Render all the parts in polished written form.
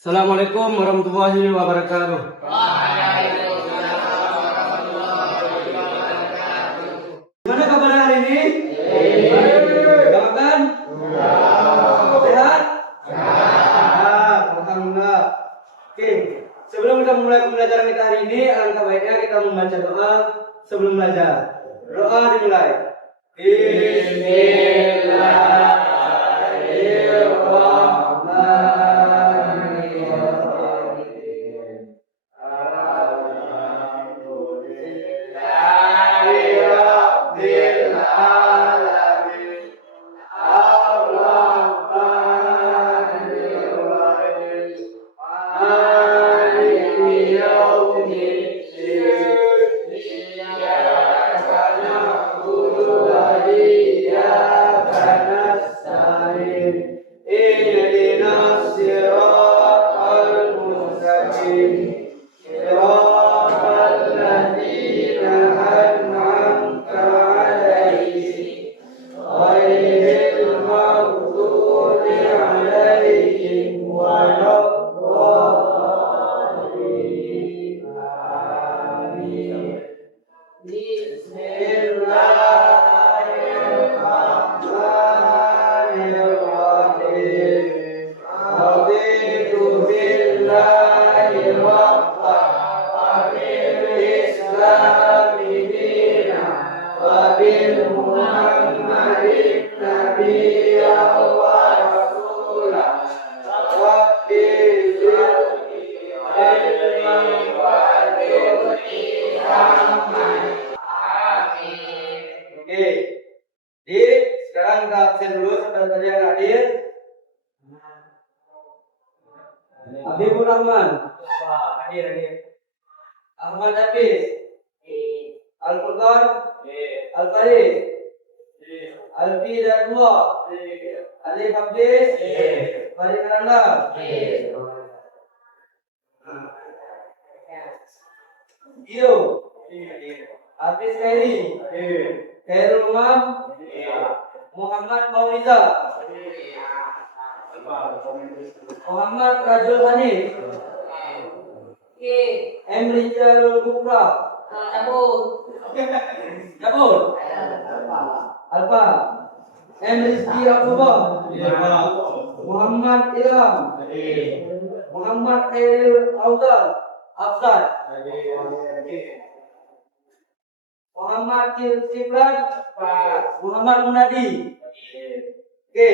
Assalamualaikum warahmatullahi wabarakatuh. Gimana kabar hari ini? Udah makan? Sehat? Sehat. Alhamdulillah. Oke, sebelum kita mulai pembelajaran kita hari ini, alangkah baiknya kita membaca doa sebelum belajar. Doa dimulai. Sekarang kita absen dulu sampai tadi yang hadir. Habibur Rahman. Hadir. Ahmad Hafiz. Al-Furqan. Al-Farid. Alfi Darullah. Alif Abdis. Farid Karanda. Iyo. Hafiz Khairi. Khairul Umam. Muhammad Mauriza. Muhammad Rajul Hanif. Rizal Bukra. Jabur. Alfa. Rizki Abdullah. Muhammad Ilham. Muhammad Khairul Afzal. Muhammad Kiflan. Muhammad Munadi. Oke.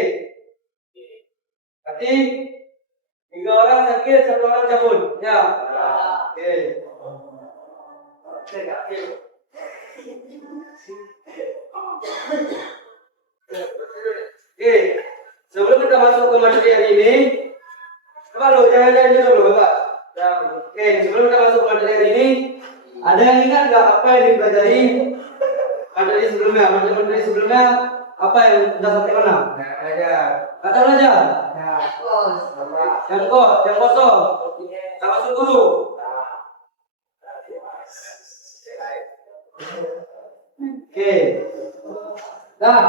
Berarti 3 orang sakit, 1 orang cabut. Ya. Oke. Oke. Sebelum kita masuk ke materi hari ini, coba lo jangan dulu, Bapak. Oke, sebelum kita masuk ke materi hari ini, ada yang ingat nggak apa yang dipelajari materi sebelumnya? Apa yang sudah sampai mana? Kata belajar. Yang kosong. Sama masuk dulu. Oke. Nah,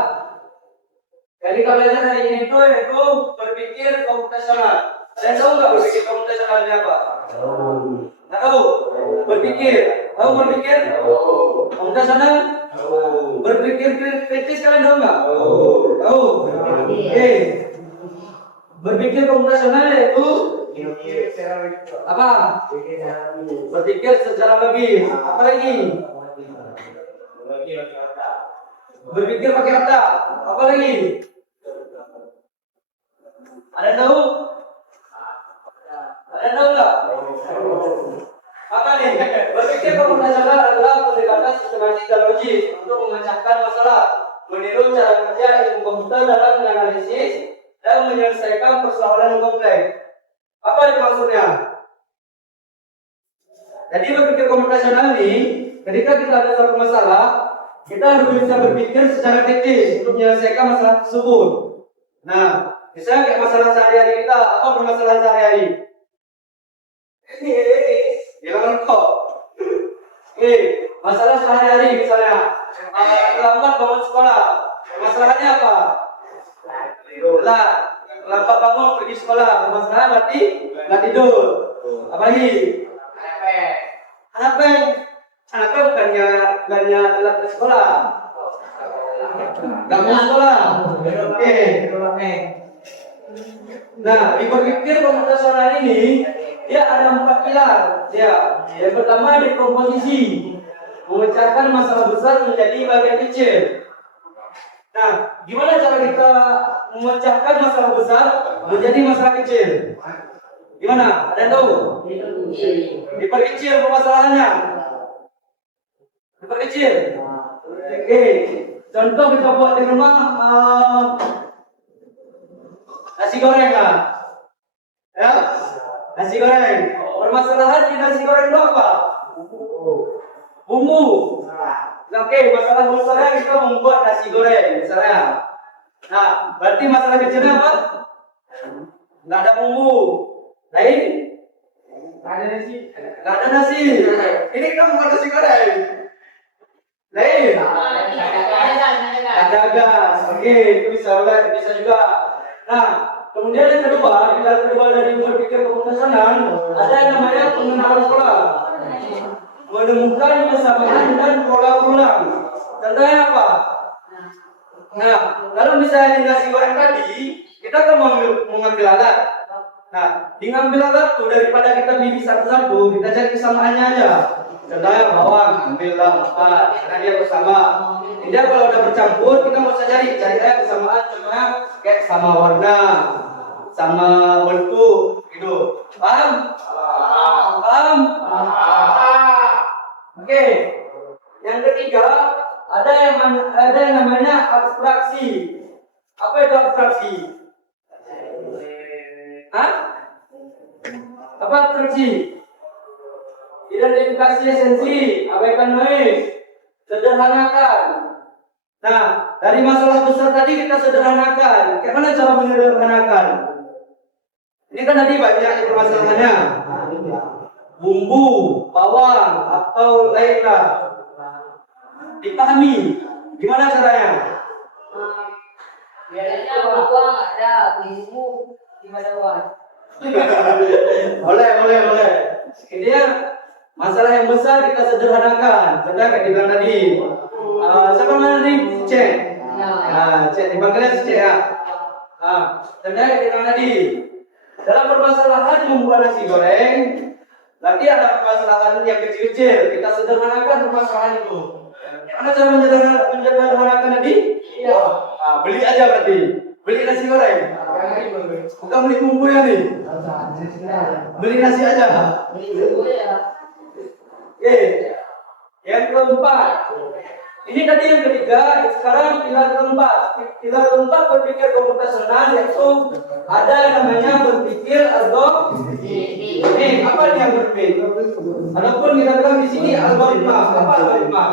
jadi kalau belajar hari ini itu yaitu berpikir komputasional. Ada yang tahu nggak berpikir komputasional ini apa? Nggak tahu? Berpikir. Tahu berpikir? Komputasional? Berpikir kritis kalian tahu nggak? Tahu. Oke. Berpikir komputasional yaitu apa? Berpikir secara logis. Apa lagi? Berpikir pakai otak. Apa lagi? Ada yang tahu? Ada yang tahu nggak? Apa nih? Berpikir komputasional adalah pendekatan sistematis dan logis untuk memecahkan masalah, meniru cara kerja ilmu komputer dalam menganalisis dan menyelesaikan persoalan kompleks. Apa itu maksudnya? Jadi berpikir komputasional ini, ketika kita ada suatu masalah, kita harus bisa berpikir secara kritis untuk menyelesaikan masalah tersebut. Nah, misalnya kayak masalah sehari-hari kita, apa permasalahan sehari-hari? Bilang kok. Masalah sehari-hari misalnya lambat bangun sekolah. Masalahnya apa? Lambat bangun pergi sekolah. Masalahnya berarti nggak tidur. Apalagi? Apa? Anaknya bukannya telat ke sekolah. Nggak mau sekolah. Oke. Nah, dipikir komunitas solar ini dia ada 4 pilar. Yang pertama di komposisi, memecahkan masalah besar menjadi bagian kecil. Nah, gimana cara kita memecahkan masalah besar menjadi masalah kecil? Gimana? Ada yang tahu? Diperkecil permasalahannya. Diperkecil. Oke. Contoh kita buat di rumah nasi goreng lah. Ya? Nasi goreng. Permasalahan di nasi goreng itu apa? Bumbu. Oke, masalah besarnya kita membuat nasi goreng misalnya. Nah, berarti masalah kecilnya apa? Nggak ada bumbu. Lain? Nggak ada nasi. Ini kita membuat nasi goreng. Lain? Ada gas. Oke, itu bisa juga. Nah, kemudian yang kedua, pilar kedua dari berpikir kekomunisasionan, ada yang namanya pengenalan pola. Menemukan kesamaan dan pola-pola. Contohnya apa? Nah, kalau misalnya di nasi goreng tadi, kita kan mengambil alat. Nah, di ngambil alat tuh daripada kita pilih satu-satu, kita cari kesamaannya aja. Contohnya bawang, ambillah 4, karena dia bersama. Dia kalau udah bercampur, kita mau cari aja kesamaan. Contohnya kayak sama warna, sama bentuk, gitu. Paham? Paham? Oke. Yang ketiga, ada yang namanya abstraksi. Apa itu abstraksi? Hah? Apa abstraksi? Identifikasi esensi, abaikan noise, sederhanakan. Nah, dari masalah besar tadi kita sederhanakan. Bagaimana cara menyederhanakan? Ini kan tadi banyak permasalahannya. Bumbu, bawang, atau lainnya. Dipahami. Gimana caranya? Biasanya bawang ada, bumbu gimana bawang? Boleh. Intinya masalah yang besar kita sederhanakan. Contohnya kayak dibilang tadi. Siapa mana tadi? Cek. Cek dipanggilnya si Cek ya. Contohnya kayak dibilang tadi. Dalam permasalahan membuat nasi goreng, nanti ada permasalahan yang kecil-kecil. Kita sederhanakan permasalahan itu. Mana cara menyederhanakan tadi? Iya. Beli aja berarti. Beli nasi goreng. Bukan beli bumbunya nih. Beli nasi aja. Oke. Yang keempat. Ini tadi yang ketiga, sekarang pilar keempat. Pilar keempat berpikir komputasional, yaitu ada yang namanya berpikir algoritma. Apa nih yang berpikir? Adapun kita bilang di sini algoritma. Apa algoritma?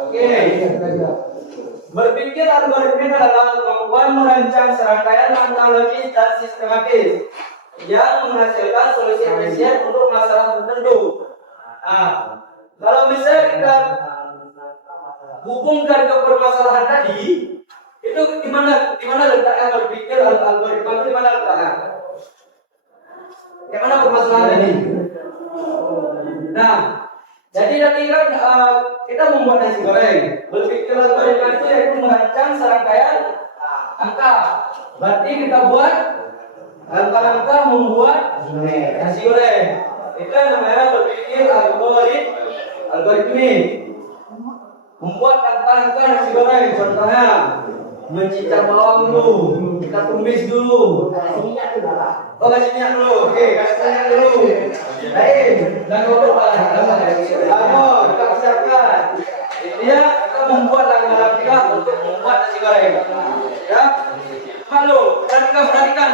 Oke. Berpikir algoritma adalah kemampuan merancang serangkaian analogi dan sistematis yang menghasilkan solusi efisien untuk masalah tertentu. Nah, kalau misalnya kita hubungkan ke permasalahan tadi, itu gimana letaknya berpikir algoritma itu gimana letaknya? Gimana permasalahan ini? Nah, jadi tadi kan kita membuat nasi goreng. Berpikir algoritma itu yaitu merancang serangkaian angka. Berarti kita buat langkah-langkah membuat nasi goreng. Itu yang namanya berpikir algoritmik. Membuat langkah-langkah nasi goreng. Contohnya mencicah bawang dulu, kita tumis dulu. Oh, kasih minyak dulu. Oke, kasih minyak dulu. Baik, dan kita persiapkan. Dia kita membuat langkah-langkah untuk membuat nasi goreng. Ya, malu. Perhatikan.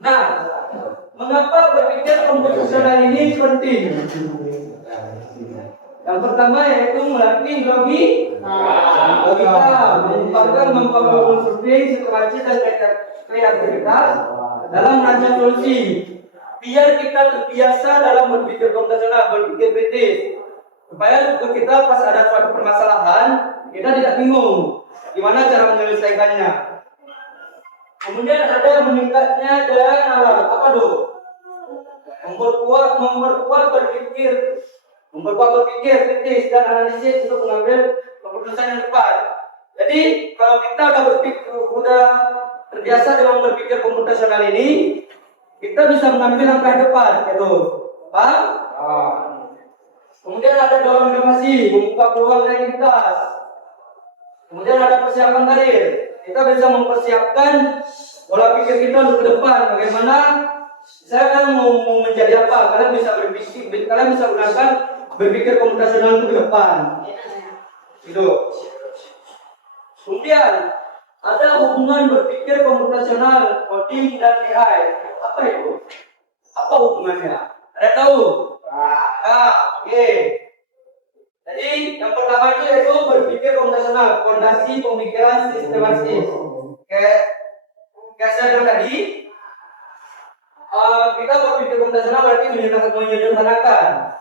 Nah, mengapa berpikir komputasional ini penting? Yang pertama yaitu melatih logika, merupakan membangun survei, situasi dan kreativitas dalam merancang solusi. Biar kita terbiasa dalam berpikir komputasional, berpikir kritis. Supaya kita pas ada suatu permasalahan, kita tidak bingung gimana cara menyelesaikannya. Kemudian ada meningkatnya daya apa tuh? Memperkuat berpikir kritis dan analisis untuk mengambil keputusan yang tepat. Jadi kalau kita udah terbiasa dengan berpikir komputasional ini, kita bisa mengambil langkah depan, gitu. Paham? Kemudian ada dorong inovasi, membuka peluang kreativitas. Kemudian ada persiapan karir. Kita bisa mempersiapkan pola pikir kita untuk ke depan. Bagaimana saya kan mau menjadi apa? Kalian bisa gunakan berpikir komputasional untuk ke depan. Gitu. Kemudian ada hubungan berpikir komputasional, coding dan AI. Apa itu? Apa hubungannya? Ada tahu? Oke. Jadi yang pertama itu yaitu berpikir komputasional, fondasi pemikiran sistematis. Kayak saya bilang tadi, kita berpikir komputasional berarti menyederhanakan,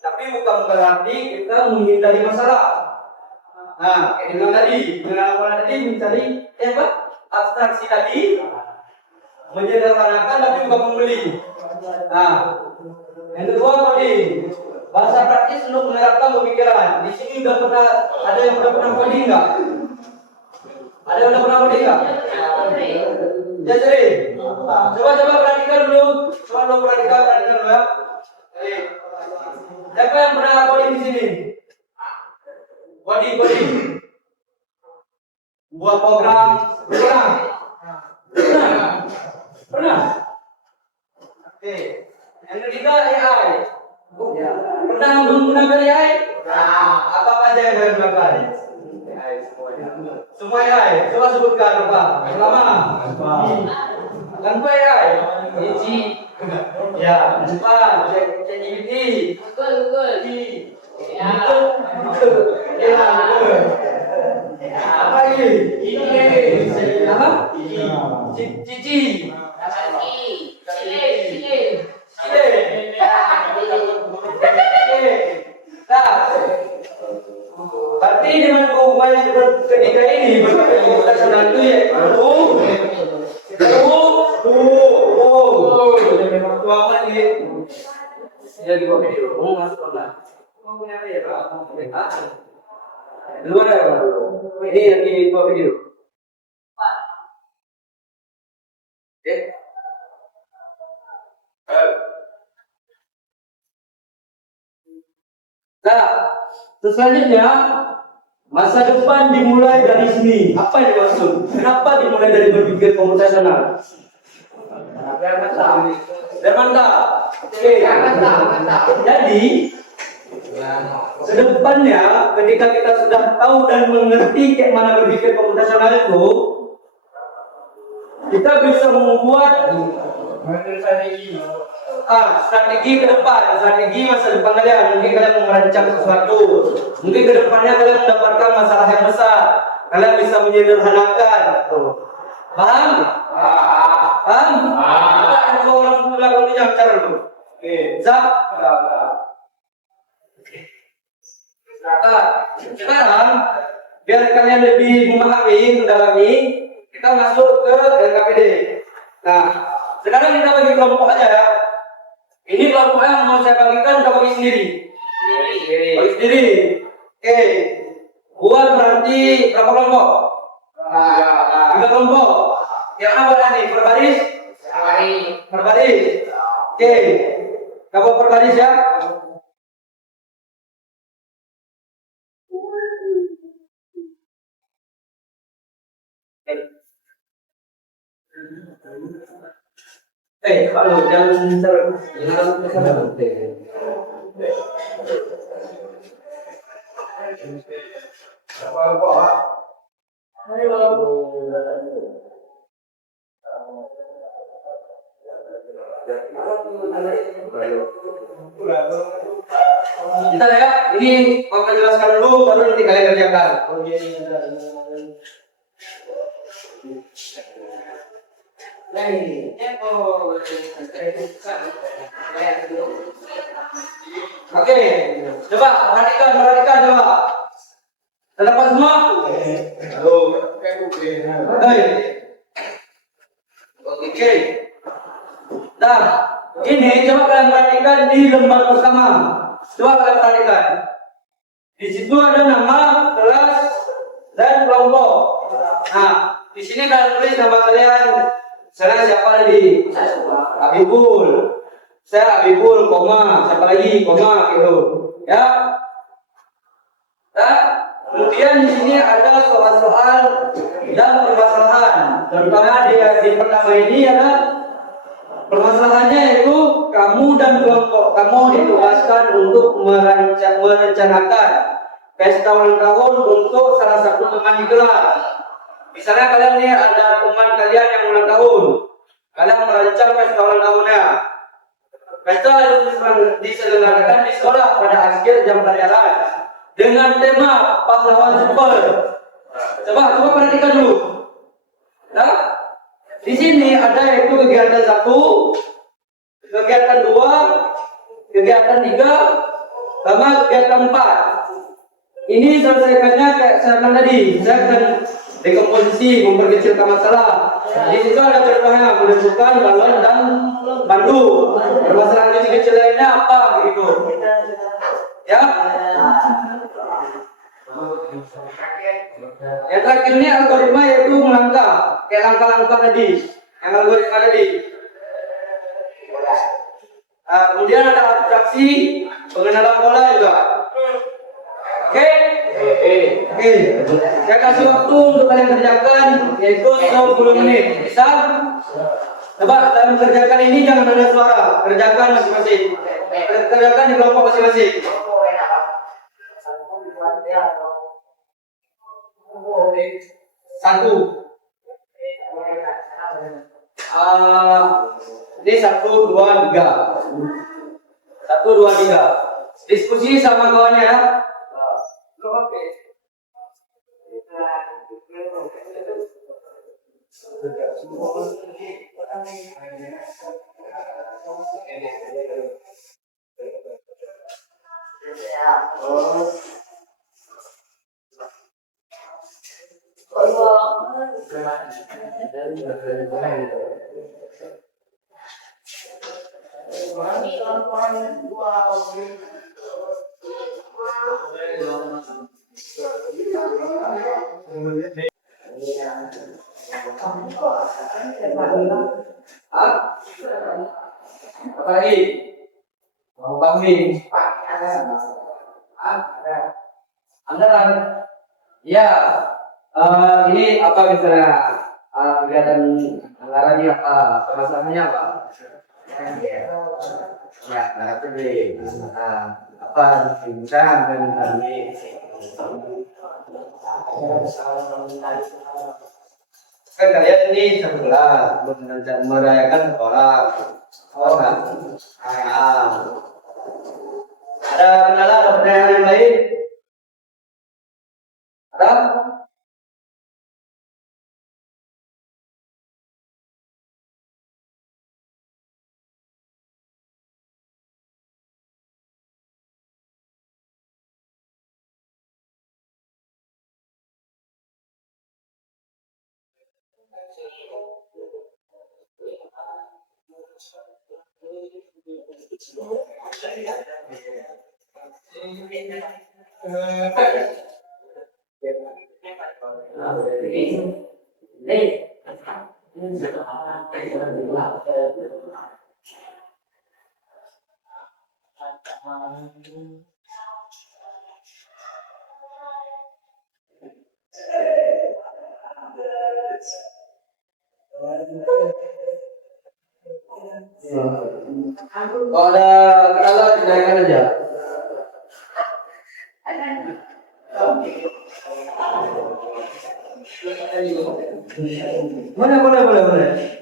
tapi bukan berarti kita menghindari masalah. Nah, kayak bilang tadi, mencari abstraksi tadi, menyederhanakan tapi bukan membeli. Nah, yang kedua tadi bahasa praktis untuk menerapkan pemikiran. Di sini ada yang pernah coding nggak? Ada yang pernah coding nggak? Ya sering. Coba perhatikan dulu. Perhatikan dulu ya. Siapa yang pernah coding di sini? Coding. Buat program. Pernah. Oke. Yang ketiga AI. Pernah menggunakan AI? Apa aja yang kalian gunakan? Semua AI. Coba sebutkan apa? Pertama. Tentu AI. Ya. Empat. ChatGPT. Google. Ya. Apa lagi? Apa? Cici. Berarti dengan hubungan yang ketiga ini berpikir komputasional itu ya luar ya Pak? Ini yang di bawah video. Nah, selanjutnya masa depan dimulai dari sini. Apa yang dimaksud? Kenapa dimulai dari berpikir komputasional? Biar mantap. Oke. Jadi sedepannya ketika kita sudah tahu dan mengerti kayak mana berpikir komputasional itu, kita bisa membuat strategi ke depan, strategi masa depan kalian. Mungkin kalian merancang sesuatu, mungkin ke depannya kalian mendapatkan masalah yang besar, kalian bisa menyederhanakan. Paham? Paham? Ada orang belakang ini yang cara dulu. Zap. Sekarang biar kalian lebih memahami, mendalami, kita masuk ke LKPD. Nah, sekarang kita bagi kelompok aja ya. Ini kelompok yang mau saya bagikan kita bagi sendiri. Bagi sendiri. Oke. Buat berarti berapa kelompok? 3 kelompok. Yang awal nih berbaris. Berbaris. Oke. Kamu berbaris ya. Kalau jangan kita ya, ini mau jelaskan dulu baru nanti kalian kerjakan. Oke, coba perhatikan coba. Dapat semua? Oke. Nah, ini coba kalian perhatikan di lembar pertama. Coba kalian perhatikan. Di situ ada nama, kelas, dan kelompok. Nah, di sini kalian tulis nama kalian. Saya siapa tadi? Habibul. Saya Habibul, koma. Siapa lagi? Koma, gitu. Ya. Nah, kemudian di sini ada soal-soal dan permasalahan. Terutama di pertama ini ada permasalahannya yaitu kamu dan kelompok kamu ditugaskan untuk merencanakan pesta ulang tahun untuk salah satu teman di kelas. Misalnya kalian nih ada teman kalian yang ulang tahun, kalian merancang pesta ulang tahunnya. Pesta diselenggarakan di sekolah pada akhir jam pelajaran dengan tema pahlawan super. Coba perhatikan dulu. Nah, di sini ada yaitu kegiatan 1, kegiatan 2, kegiatan 3, sama kegiatan 4. Ini selesaikannya kayak saya bilang tadi, saya akan dekomposisi, memperkecilkan masalah. Di situ ada contohnya menentukan balon dan bandu. Permasalahan kecil-kecil lainnya apa gitu. Ya. Yang terakhir ini algoritma yaitu melangkah, kayak langkah-langkah tadi, yang algoritma tadi. Kemudian ada abstraksi, pengenalan pola juga. Oke. Saya kasih waktu untuk kalian kerjakan yaitu 10 menit. Bisa? Coba dalam kerjakan ini jangan ada suara, kerjakan masing-masing. Kerjakan di kelompok masing-masing. Satu. Ini 1, 2, 3. 1, 2, 3. Diskusi sama kawannya ya. Apa lagi? Mau bangun? Anggaran. Ya. Ini apa misalnya kegiatan anggaran ini apa? Masalahnya apa? Ya, apa bincang dan kami kan kalian ini sekolah merayakan sekolah. Oh enggak? Ada kendala atau pertanyaan yang lain? Ada? Kalau ada kendala ditanyakan aja. Boleh.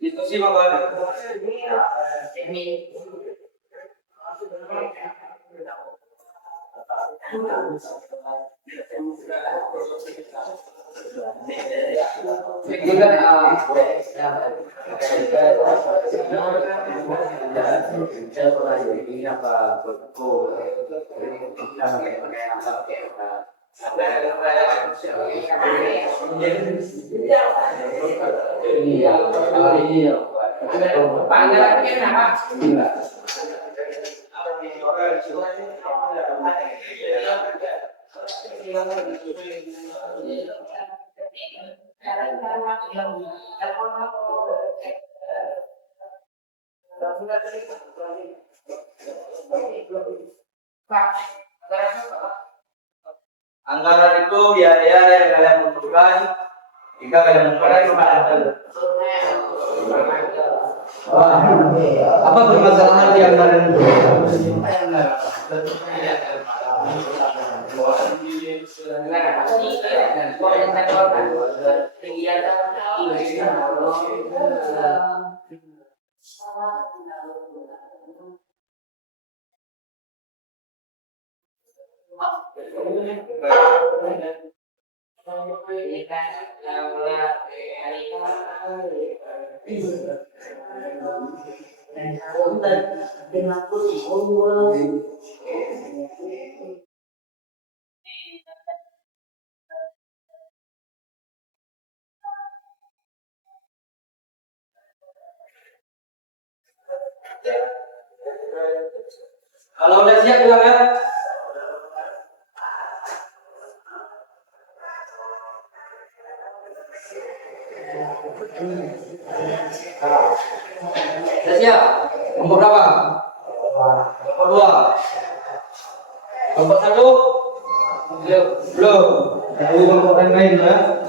Itu sih makanya. Itu kan panggilannya kenapa? Anggaran itu biaya yang kalian butuhkan jika kalian memulai pembahasan. Apa permasalahan yang kalian kalau udah siap bilang ya. Udah siap? Kelompok berapa? Kelompok 2. Kelompok 1? Belum. Tunggu kelompok yang lain ya.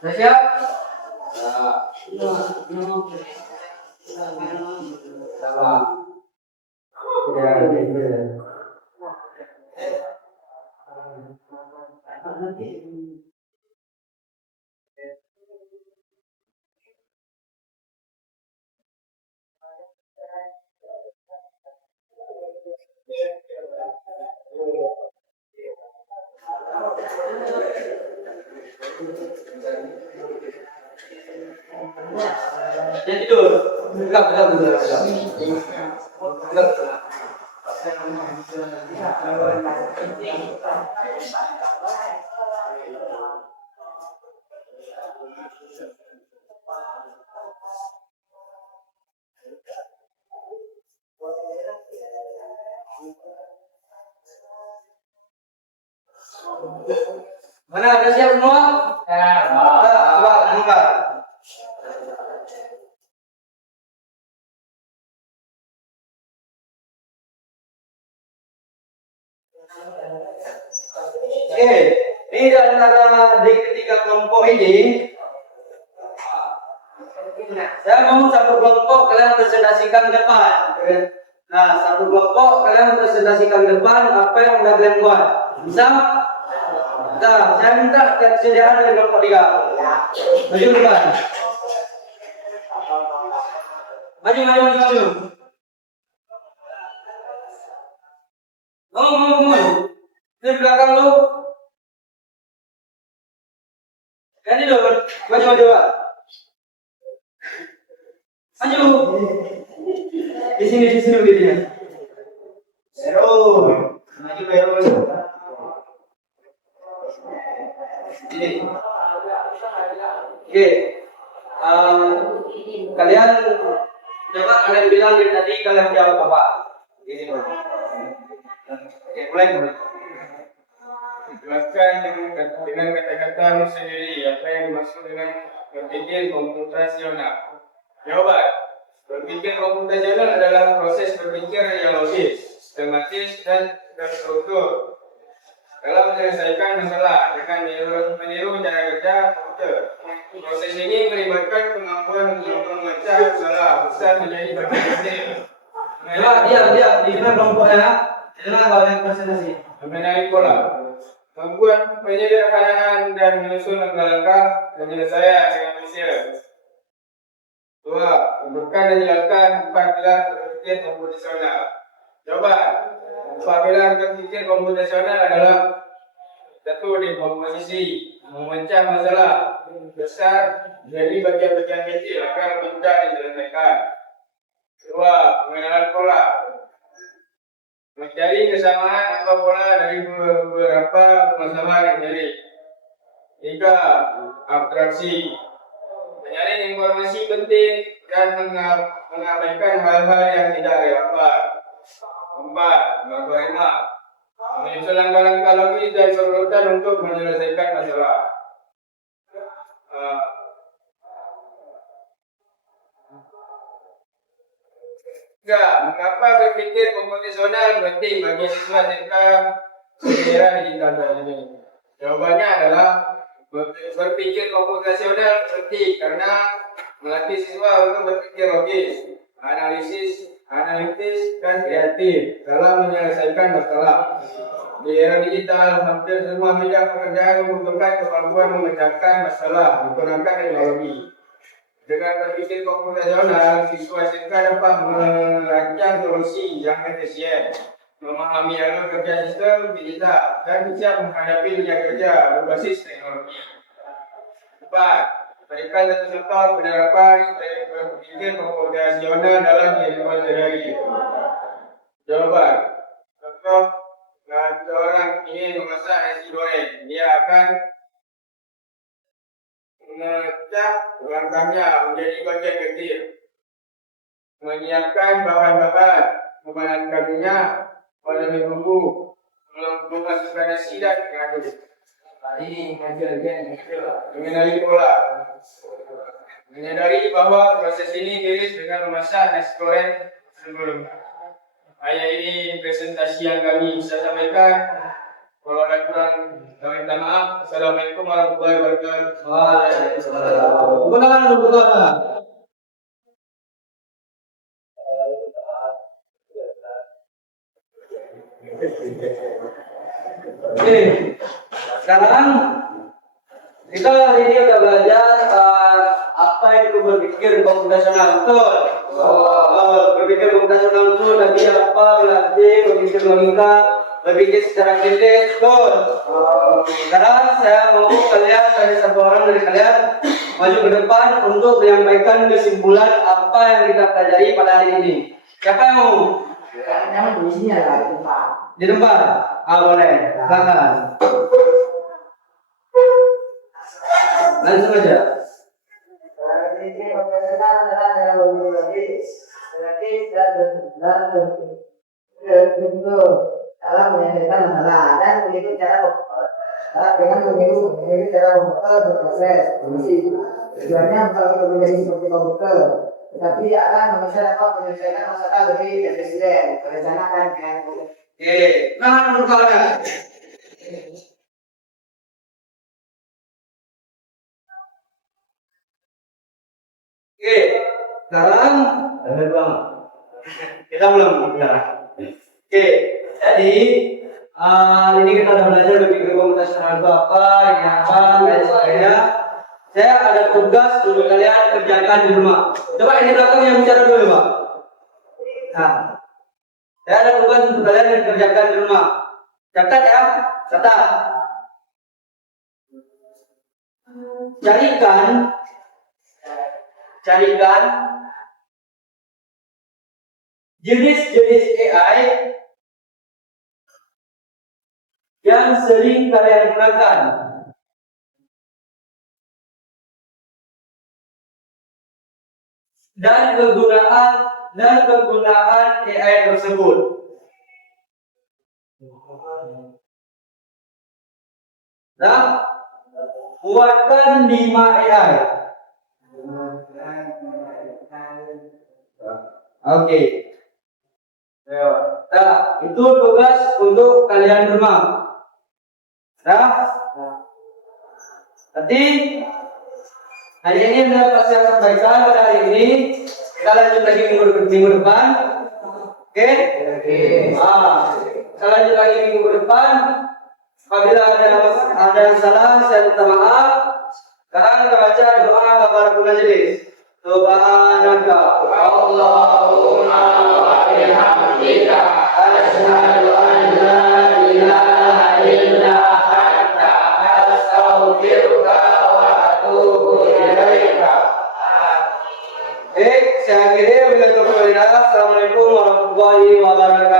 Udah siap? Jadi tidur. Enggak. Mana ada siap semua? Ya. Coba buka. Oke, ini antara di ketiga kelompok ini, saya mau satu kelompok kalian presentasikan ke depan. Nah, satu kelompok kalian presentasikan ke depan apa yang udah kalian buat. Bisa? Nah, saya minta kesediaan dari kelompok 3. Maju ke depan. Maju. Ngomong. Di belakang lu. Kan itu, maju. Maju. Di sini begini. Zero. Maju baru. Ini. Oke. Kalian coba kalian bilang dari tadi kalian jawab apa? Ini. Oke, mulai. Jelaskan dengan kata-katamu sendiri apa yang dimaksud dengan berpikir komputasional. Jawaban. Berpikir komputasional adalah proses berpikir yang logis, sistematis, dan terstruktur dalam menyelesaikan masalah dengan meniru cara kerja komputer. Proses ini melibatkan kemampuan untuk memecah masalah besar menjadi bagian kecil. Coba diam di mana kelompoknya? Jangan kalau yang presentasi. Mengenai pola, membuat penyederhanaan dan menyusun langkah-langkah penyelesaian dengan visual. Dua, bentukkan dan jelaskan 4 pilar berpikir komputasional. Jawaban, 4 pilar berpikir komputasional adalah: satu, dekomposisi, memecah masalah besar menjadi bagian-bagian kecil agar mudah diselesaikan. Dua, pengenalan pola, mencari kesamaan atau pola dari beberapa masalah yang mirip. Tiga, abstraksi, menyaring informasi penting dan mengabaikan hal-hal yang tidak relevan. Empat, algoritma, menyusun langkah-langkah logis dan berurutan untuk menyelesaikan masalah. Mengapa berpikir komputasional penting bagi siswa SMK di era digital ini? Jawabannya adalah berpikir komputasional penting karena melatih siswa untuk berpikir logis, analitis, dan kreatif dalam menyelesaikan masalah. Di era digital, hampir semua bidang pekerjaan membutuhkan kemampuan memecahkan masalah menggunakan teknologi. Dengan berpikir komputasional, siswa SMK dapat merancang solusi yang efisien, memahami alur kerja sistem digital, dan siap menghadapi dunia kerja berbasis teknologi. 4. Berikan satu contoh penerapan berpikir komputasional dalam kehidupan sehari-hari. Jawaban. Contoh, seorang ingin memasak nasi goreng, dia akan memecah langkahnya menjadi bagian kecil, menyiapkan bahan-bahan, memanaskan minyak, melalui bumbu, memasukkan nasi dan mengaduk. Mengenali pola, menyadari bahwa proses ini mirip dengan memasak nasi goreng sebelumnya. Hanya ini presentasi yang kami bisa sampaikan. Kalau ada kurang, kami minta maaf. Assalamualaikum warahmatullahi wabarakatuh. Waalaikumsalam. Bukan. Oke, sekarang kita hari ini udah belajar apa itu berpikir komputasional, betul? Berpikir komputasional itu tadi apa? Berarti berpikir logika, berpikir secara kritis, betul? Sekarang saya mau kalian, ada satu orang dari kalian maju ke depan untuk menyampaikan kesimpulan apa yang kita pelajari pada hari ini. Siapa yang mau? Di sini ada tempat. Di tempat? Boleh. Silakan. Langsung aja. Berpikir komputasional adalah dalam logis, dan bentuk dalam menyelesaikan masalah dan mengikuti cara dengan mengikuti cara komputer berproses. Tujuannya bukan menjadi seperti komputer, tetapi akan menyelesaikan masalah lebih efisien, merencanakan dengan Oke, nah menurut kalian? Oke, sekarang kita belum bicara. Oke, jadi ini kita udah belajar berpikir komputasional itu apa, ini apa, dan sebagainya. Saya ada tugas untuk kalian kerjakan di rumah. Coba ini belakang yang bicara dulu, Pak. Nah, saya ada tugas untuk kalian yang kerjakan di rumah. Catat ya, catat. Carikan jenis-jenis AI yang sering kalian gunakan. Dan kegunaan AI tersebut. Nah, buatkan 5 AI. Oke. Nah, itu tugas untuk kalian rumah. Nah, nanti hari ini adalah pasti saya sampaikan pada hari ini. Kita lanjut lagi minggu depan. Oke? Kita lanjut lagi minggu depan. Apabila ada yang salah, saya minta maaf. Sekarang kita baca doa kafaratul majelis. Subhanaka Allahumma wa bihamdika asyhadu an la ilaha illa anta astaghfiruka wa atubu ilaika. Saya akhiri. Assalamualaikum warahmatullahi wabarakatuh.